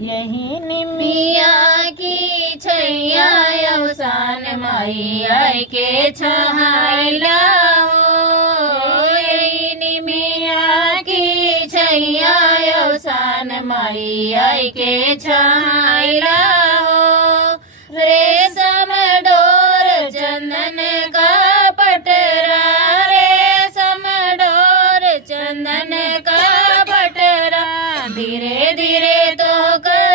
यही निमिया की छैया अवसान माई आई के छहाइला हो। यही निमिया की छैया अवसान माई आई के छहाइला हो। रेशम डोर चंदन का पटरा, रेशम डोर चंदन का पटरा, धीरे धीरे तो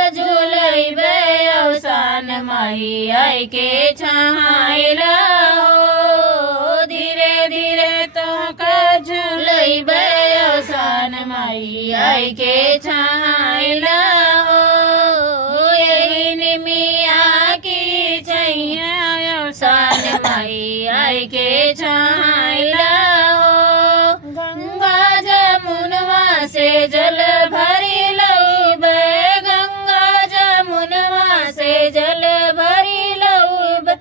झूलैबे अवसान माई आई के छहाइला हो। धीरे धीरे तो झूलैबे अवसान माई आई के छहाइला हो। यही निमिया की छैया अवसान माई आई के छहाइला हो। गंगा जमुनवा से जल भरी लईबे, गंगा जमुनवा से जल भरी लईबे,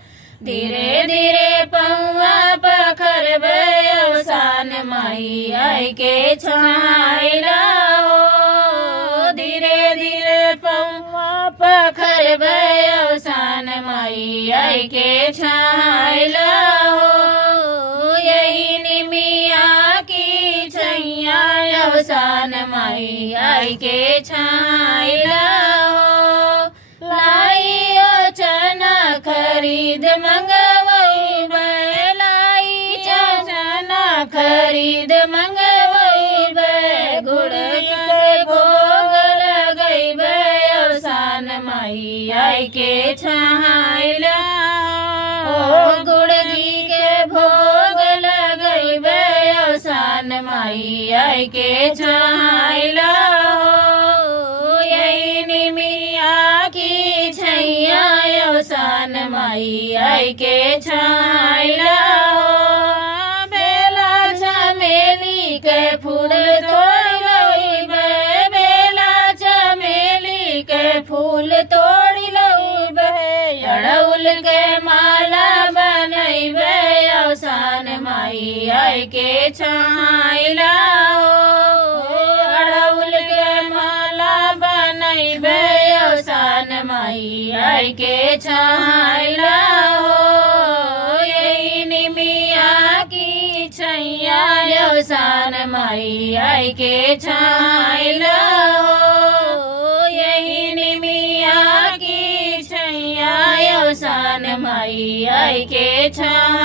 धीरे धीरे पौआ पखरबे अवसान माई आई के छहाइला हो। धीरे धीरे पौआ पखरबे अवसान माई आई के छहाइला हो। यही निमिया की छैया अवसान माई आई के छहाइला हो। लाई चना खरीद मंगवैबे, लाई चना खरीद मंगवैबे, गुड़ के भोग लगैबे अवसान माई आई के छहाइला हो। गुड़ घी के भोग लगैबे अवसान माई आई के छहाइला हो। यही निमिया की छैया अवसान माई आई के छहाइला हो। बेला चमेली के फूल तोड़ लईबे, बेला चमेली के फूल तोड़ लईबे, अड़हुल के माला बनैबे अवसान माई आई के छहाइला हो। अड़हुल के माला बनैबे अवसान माई आई के छहाइला हो। यही निमिया की छैया अवसान माई आई के छहाइला हो। यही निमिया की छैया अवसान माई आई के छहाइला।